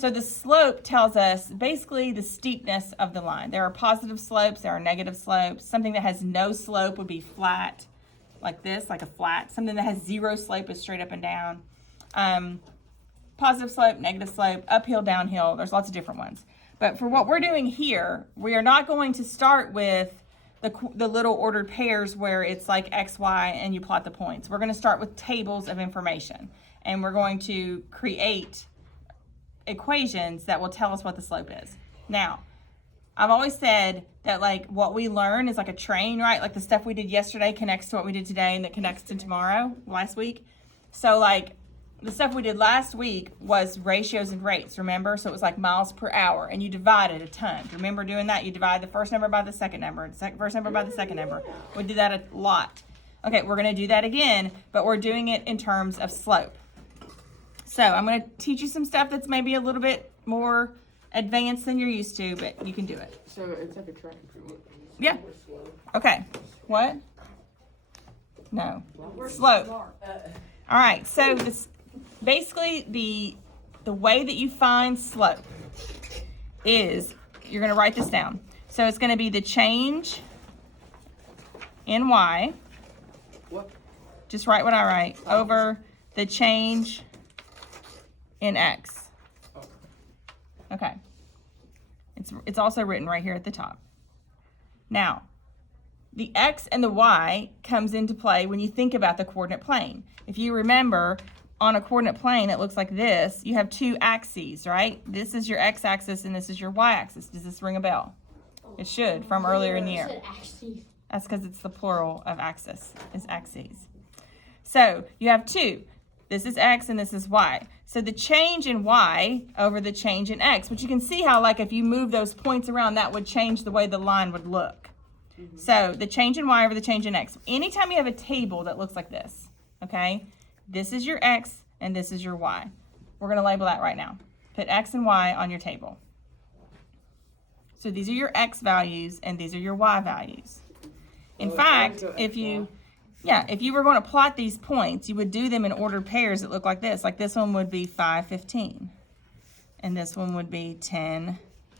So the slope tells us basically the steepness of the line. There are positive slopes, there are negative slopes. Something that has no slope would be flat, like this, like a flat. Something that has zero slope is straight up and down. Positive slope, negative slope, uphill, downhill. There's lots of different ones. But for what we're doing here, we are not going to start with the little ordered pairs where it's like X, Y, and you plot the points. We're going to start with tables of information, and we're going to create equations that will tell us what the slope is. Now, I've always said that like what we learn is like a train, right? Like the stuff we did yesterday connects to what we did today and that connects to tomorrow, last week. So like the stuff we did last week was ratios and rates, remember? So it was like miles per hour, and you divided a ton. Remember doing that? You divide the first number by the second number, the first number by the second number. We did that a lot. Okay, we're gonna do that again, but we're doing it in terms of slope. So I'm gonna teach you some stuff that's maybe a little bit more advanced than you're used to, but you can do it. So it's like a train. Yeah. Okay. What? No. Slope. All right, so this basically the way that you find slope is you're going to write this down. So it's going to be the change in y. What? Just write what I write over the change in x. Okay. It's also written right here at the top. Now, the x and the y comes into play when you think about the coordinate plane. If you remember, on a coordinate plane that looks like this, you have two axes, right? This is your x-axis and this is your y-axis. Does this ring a bell? It should, from earlier in the year. That's because it's the plural of axis, is axes. So you have two. This is x and this is y. So the change in y over the change in x, which you can see how like if you move those points around, that would change the way the line would look. So the change in y over the change in x. Anytime you have a table that looks like this, okay, this is your x and this is your y. We're going to label that right now. Put x and y on your table. So these are your x values and these are your y values. In fact, if you were going to plot these points, you would do them in ordered pairs that look like this. Like this one would be 5, 15. And this one would be 10,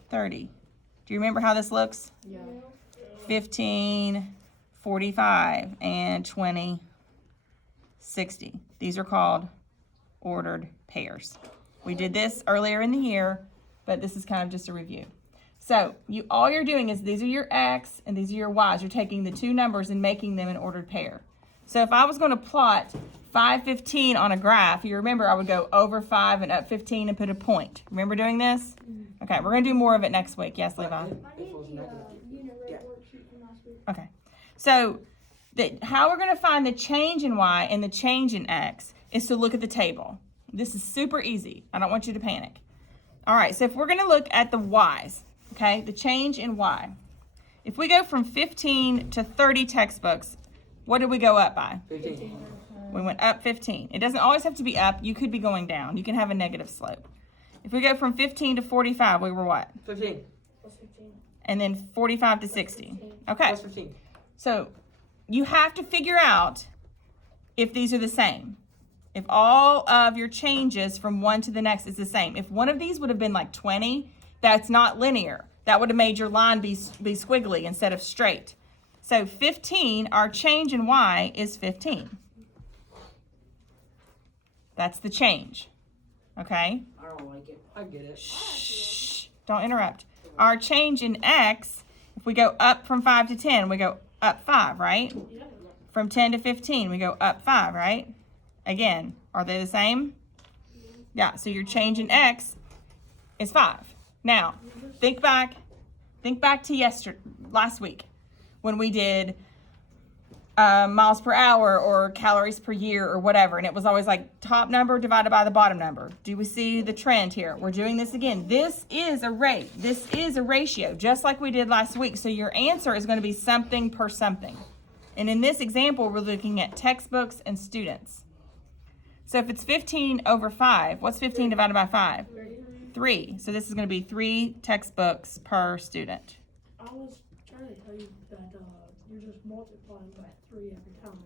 30. Do you remember how this looks? Yeah. 15, 45, and 20, 60. These are called ordered pairs. We did this earlier in the year, but this is kind of just a review. So all you're doing is these are your x and these are your y's. You're taking the two numbers and making them an ordered pair. So if I was going to plot 5, 15 on a graph, you remember I would go over 5 and up 15 and put a point. Remember doing this? Okay, we're going to do more of it next week. Yes, Levi? I need the unit rate worksheet from last week. Okay. So how we're going to find the change in y and the change in x is to look at the table. This is super easy. I don't want you to panic. All right, so if we're going to look at the y's, okay, the change in y. If we go from 15 to 30 textbooks, what did we go up by? 15. We went up 15. It doesn't always have to be up. You could be going down. You can have a negative slope. If we go from 15 to 45, we were what? 15. Plus 15. And then 45 to 60. Okay. Plus 15. So you have to figure out if these are the same. If all of your changes from one to the next is the same. If one of these would have been like 20, that's not linear. That would have made your line be squiggly instead of straight. So 15, our change in y is 15. That's the change. Okay? I don't like it. I get it. Shh. Don't interrupt. Our change in x, if we go up from 5 to 10, we go up 5, right? Yeah. From 10 to 15, we go up 5, right? Again, are they the same? Yeah, so your change in x is 5. Now, think back to last week when we did miles per hour or calories per year or whatever, and it was always like top number divided by the bottom number. Do we see the trend here? We're doing this again. This is a rate. This is a ratio, just like we did last week. So your answer is going to be something per something. And in this example, we're looking at textbooks and students. So if it's 15 over 5, what's 15 divided by 5? 3. So this is going to be 3 textbooks per student. I was trying to tell you that you're just multiplying by 3 every time.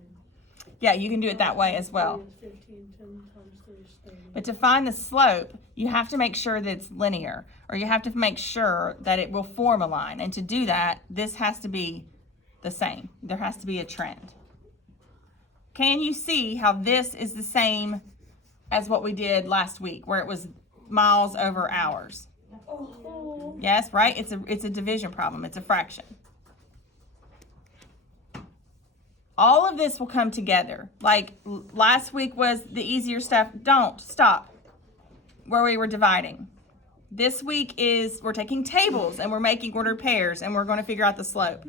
Yeah, you can do it that way as well. 3 is 15, 10 times 3 is 30. But to find the slope, you have to make sure that it's linear, or you have to make sure that it will form a line. And to do that, this has to be the same. There has to be a trend. Can you see how this is the same as what we did last week, where it was miles over hours? Oh. Yes, right? It's a division problem. It's a fraction. All of this will come together. Like last week was the easier stuff. Don't stop where we were dividing. This week is we're taking tables and we're making ordered pairs and we're going to figure out the slope.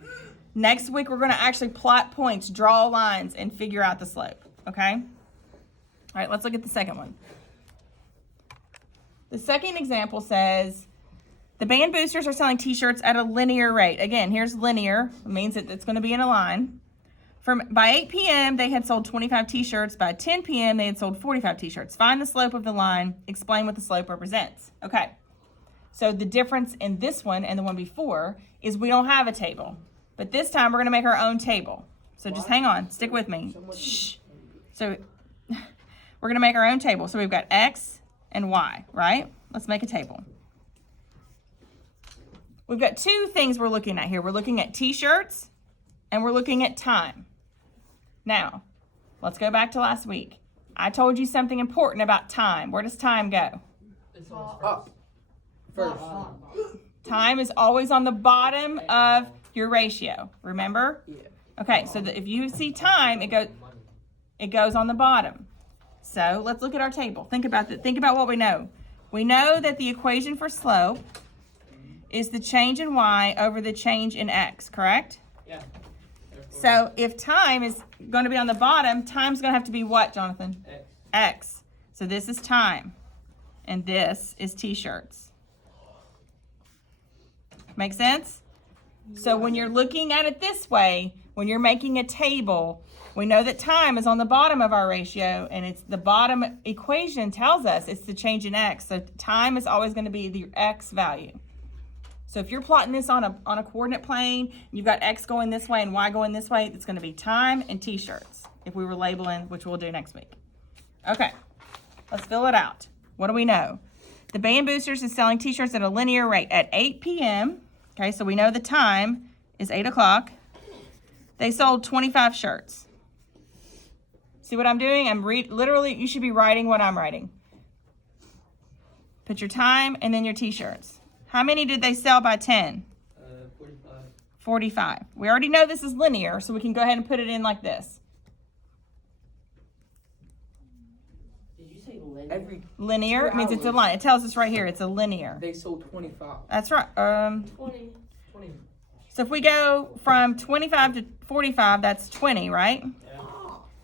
Next week we're going to actually plot points, draw lines, and figure out the slope. Okay? All right, let's look at the second one. The second example says the band boosters are selling t-shirts at a linear rate. Again, here's linear. It means that it's going to be in a line. By 8 p.m., they had sold 25 t-shirts. By 10 p.m., they had sold 45 t-shirts. Find the slope of the line. Explain what the slope represents. Okay. So the difference in this one and the one before is we don't have a table. But this time, we're going to make our own table. So just hang on. Stick with me. Shh. So we're going to make our own table. So we've got X and Y, right? Let's make a table. We've got two things we're looking at here. We're looking at t-shirts and we're looking at time. Now, let's go back to last week. I told you something important about time. Where does time go? It's up. First. Time is always on the bottom of your ratio. Remember? Yeah. Okay, so if you see time, it goes on the bottom. So let's look at our table. Think about what we know. We know that the equation for slope is the change in y over the change in x, correct? Yeah. So if time is going to be on the bottom, time's going to have to be what, Jonathan? X. X. So this is time, and this is t-shirts. Make sense? So when you're looking at it this way, when you're making a table, we know that time is on the bottom of our ratio, and it's the bottom equation tells us it's the change in x. So time is always going to be the x value. So if you're plotting this on a coordinate plane, you've got x going this way and y going this way, it's going to be time and t-shirts if we were labeling, which we'll do next week. Okay, let's fill it out. What do we know? The Band Boosters is selling t-shirts at a linear rate at 8 p.m. Okay, so we know the time is 8 o'clock. They sold 25 shirts. See what I'm doing? Literally, you should be writing what I'm writing. Put your time and then your t-shirts. How many did they sell by 10? 45. 45. We already know this is linear, so we can go ahead and put it in like this. Did you say linear? Linear 2 means it's a hours. line. It tells us right here it's a linear. They sold 25. That's right. 20. 20. So if we go from 25 to 45, that's 20, right? Yeah.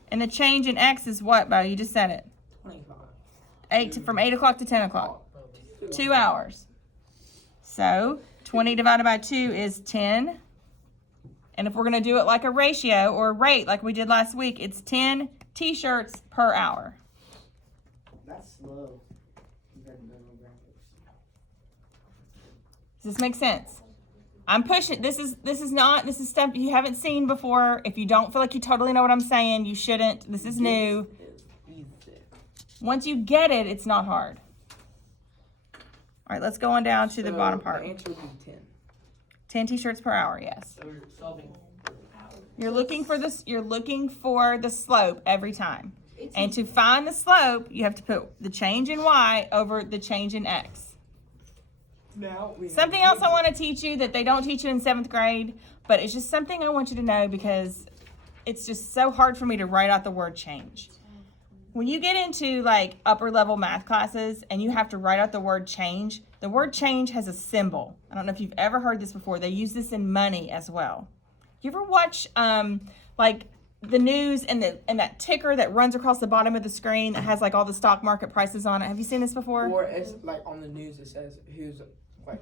And the change in x is what, Bo? You just said it. 25. From 8 o'clock to 10 o'clock. 2 hours. So 20 divided by 2 is 10. And if we're going to do it like a ratio or a rate like we did last week, it's 10 t-shirts per hour. That's slow compared to normal graphics. Does this make sense? I'm pushing. This is stuff you haven't seen before. If you don't feel like you totally know what I'm saying, you shouldn't. This is new. It's easy. Once you get it, it's not hard. All right, let's go on down to the So bottom part. The answer would be 10. 10 t-shirts per hour, yes. So we're solving. You're looking for this. You're looking for the slope every time. And to find the slope, you have to put the change in y over the change in x. Now we Something else I want to teach you that they don't teach you in 7th grade, but it's just something I want you to know because it's just so hard for me to write out the word change. When you get into like upper level math classes and you have to write out the word change has a symbol. I don't know if you've ever heard this before. They use this in money as well. You ever watch like the news and that ticker that runs across the bottom of the screen that has like all the stock market prices on it? Have you seen this before? Or it's like on the news it says who's like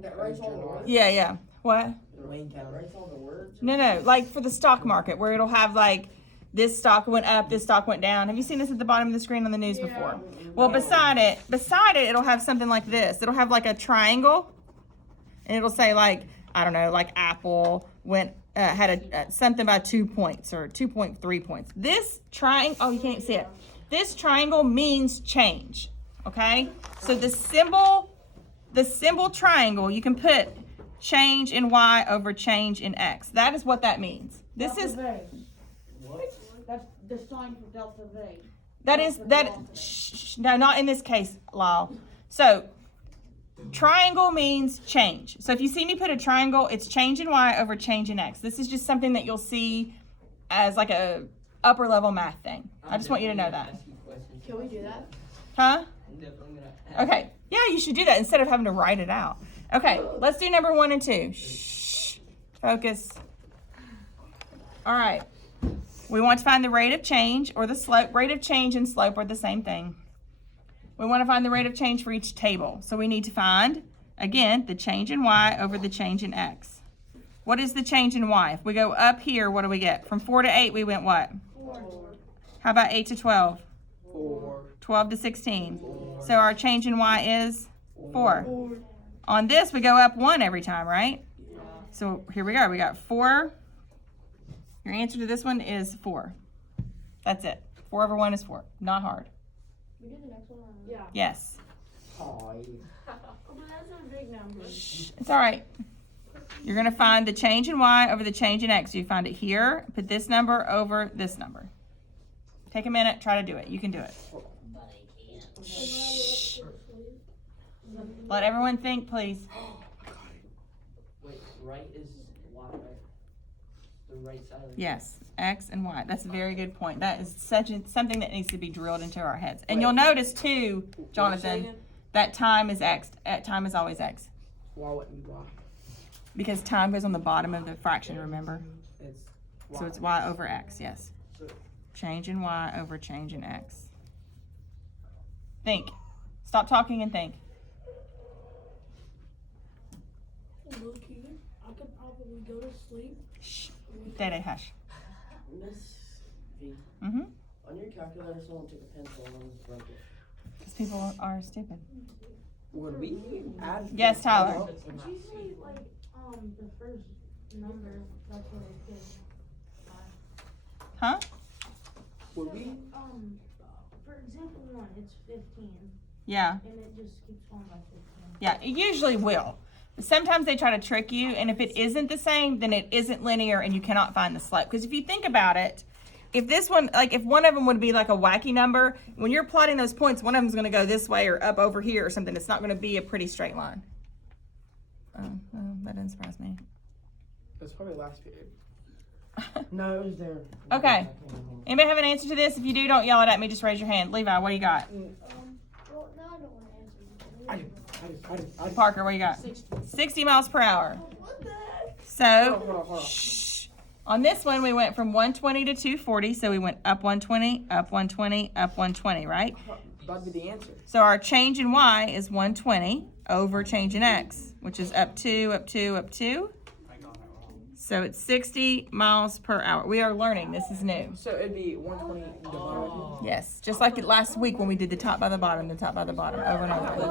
That writes all the words. Yeah. What? Wayne County. Writes all the words. No. Like for the stock market where it'll have like this stock went up, this stock went down. Have you seen this at the bottom of the screen on the news before? Well, beside it, it'll have something like this. It'll have like a triangle, and it'll say like, I don't know, like Apple had something by 2 points or 2.3 points. This triangle, oh, you can't see it. this triangle means change, okay? So the symbol triangle, you can put change in y over change in x. That is what that means. This is, What? That's the sign for Delta V. no, not in this case, Lyle. So triangle means change. So if you see me put a triangle, it's change in y over change in x. This is just something that you'll see as like a upper level math thing. I just want you to know that. Can we do that? Huh? I'm definitely gonna ask. Okay. Yeah, you should do that instead of having to write it out. Okay, let's do number 1 and 2. Shh. Focus. All right. We want to find the rate of change or the slope. Rate of change and slope are the same thing. We want to find the rate of change for each table. So we need to find, again, the change in y over the change in x. What is the change in y? If we go up here, what do we get? From 4 to 8, we went what? 4. How about 8 to 12? 4. 12 to 16. So our change in y is 4. 4. On this, we go up 1 every time, right? So here we go. We got 4. Your answer to this one is 4. That's it. 4 over 1 is 4. Not hard. We do the next one? Yeah. Yes. Hi. Oh, but that's a big number. It's all right. You're going to find the change in y over the change in x. You find it here. Put this number over this number. Take a minute. Try to do it. You can do it. Let everyone think, please. Wait, right is y, right? The right side of the Yes, x and y. That's a very good point. That is something that needs to be drilled into our heads. And you'll notice too, Jonathan, that time is x. Time is always x. Why wouldn't be y? Because time goes on the bottom of the fraction, remember? It's So it's y over x, yes. So- Change in y over change in x. Think. Stop talking and think. Low key, I could probably go to sleep. Shh. Dede, hush. Miss V, Mm-hmm. on your calculator, someone took a pencil and broke it. Because people are stupid. Would we add? Yes, Tyler. It's usually like, the first number, that's what it is. Huh? Would we? For example 1, it's 15, Yeah. and it just keeps going by 15. Yeah, it usually will. But sometimes they try to trick you, and if it isn't the same, then it isn't linear and you cannot find the slope. Because if you think about it, if this one, like if one of them would be like a wacky number, when you're plotting those points, one of them's going to go this way or up over here or something. It's not going to be a pretty straight line. Oh, well, that didn't surprise me. That's probably last period. No, it was there. Okay. Anybody have an answer to this? If you do, don't yell it at me. Just raise your hand. Levi, what do you got? Well, now I don't want to answer. I do. Parker, what do you got? 60 miles per hour. What the heck? So, Hold on. shh. On this one, we went from 120 to 240. So we went up 120, up 120, up 120, right? That'd be the answer. So our change in y is 120 over change in x, which is up 2, up 2, up 2. So it's 60 miles per hour. We are learning. This is new. So it'd be 120 divided. Yes, just like last week when we did the top by the bottom, over and over.